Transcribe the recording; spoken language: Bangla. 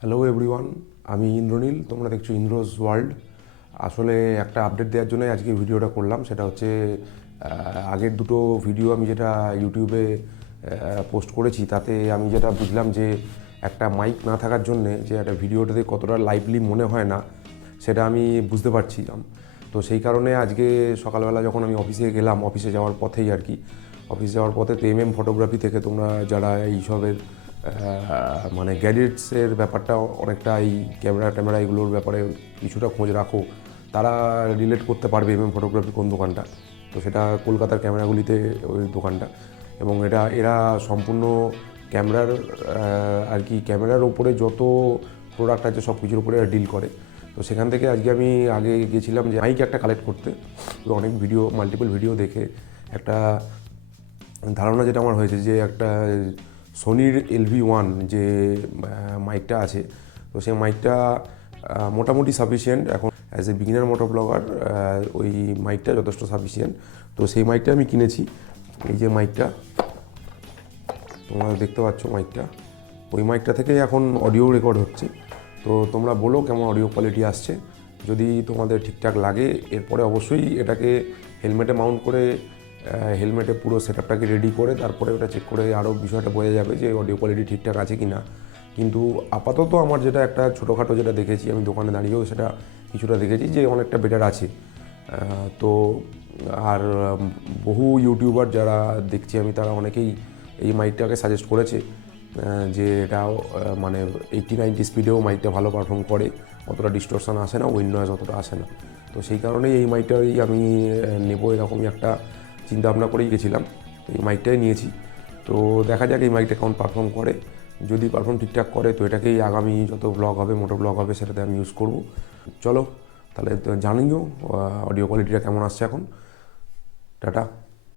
হ্যালো এভরিওয়ান, আমি ইন্দ্রনীল, তোমরা দেখছো ইন্দ্রোজ ওয়ার্ল্ড। আসলে একটা আপডেট দেওয়ার জন্য আজকে ভিডিওটা করলাম। সেটা হচ্ছে আগের দুটো ভিডিও আমি যেটা ইউটিউবে পোস্ট করেছি, তাতে আমি যেটা বুঝলাম যে একটা মাইক না থাকার জন্যে যে একটা ভিডিওটাতে কতটা লাইভলি মনে হয় না, সেটা আমি বুঝতে পারছিলাম। তো সেই কারণে আজকে সকালবেলা যখন আমি অফিসে গেলাম, অফিসে যাওয়ার পথেই আর কি, অফিসে যাওয়ার পথে তো ফটোগ্রাফি থেকে তোমরা যারা এইসবের মানে গ্যাজেটসের ব্যাপারটা অনেকটা, এই ক্যামেরা এগুলোর ব্যাপারে কিছুটা খোঁজ রাখো, তারা রিলেট করতে পারবে ফটোগ্রাফি কোন দোকানটা। তো সেটা কলকাতার ক্যামেরাগুলিতে ওই দোকানটা, এবং এরা সম্পূর্ণ ক্যামেরার আর কি, ক্যামেরার ওপরে যত প্রোডাক্ট আছে সব কিছুর উপরে ডিল করে। তো সেখান থেকে আজকে আমি আগে গেছিলাম যে মাইক একটা কালেক্ট করতে। তো অনেক ভিডিও, মাল্টিপল ভিডিও দেখে একটা ধারণা যেটা আমার হয়েছে যে একটা সোনির LV1 যে মাইকটা আছে, তো সেই মাইকটা মোটামুটি সাফিসিয়েন্ট এখন অ্যাজ এ বিগিনার মোটোব্লগার। ওই মাইকটা যথেষ্ট সাফিসিয়েন্ট। তো সেই মাইকটা আমি কিনেছি। এই যে মাইকটা তোমরা দেখতে পাচ্ছ, মাইকটা, ওই মাইকটা থেকে এখন অডিও রেকর্ড হচ্ছে। তো তোমরা বলো কেমন অডিও কোয়ালিটি আসছে। যদি তোমাদের ঠিকঠাক লাগে, এরপরে অবশ্যই এটাকে হেলমেটে মাউন্ট করে, হেলমেটে পুরো সেটআপটাকে রেডি করে তারপরে ওটা চেক করে আরও বিষয়টা বোঝা যাবে যে অডিও কোয়ালিটি ঠিকঠাক আছে কি না। কিন্তু আপাতত আমার যেটা একটা ছোটোখাটো যেটা দেখেছি, আমি দোকানে দাঁড়িয়েও সেটা কিছুটা দেখেছি যে অনেকটা বেটার আছে। তো আর বহু ইউটিউবার যারা দেখছি আমি, তারা অনেকেই এই মাইকটাকে সাজেস্ট করেছে যে এটাও মানে 80-90 স্পিডেও মাইকটা ভালো পারফর্ম করে, অতটা ডিস্টরশন আসে না, উইন্ড নয়েজ অতটা আসে না। তো সেই কারণেই এই মাইকটাই আমি নেবো, এরকমই একটা চিন্তা ভাবনা করেই গেছিলাম। তো এই মাইকটাই নিয়েছি। তো দেখা যাক এই মাইকটা কেমন পারফর্ম করে। যদি পারফর্ম ঠিকঠাক করে তো এটাকেই আগামী যত ব্লগ হবে, মোটো ব্লগ হবে, সেটাতে আমি ইউজ করব। চলো তাহলে জানিও অডিও কোয়ালিটিটা কেমন আসছে এখন। টাটা।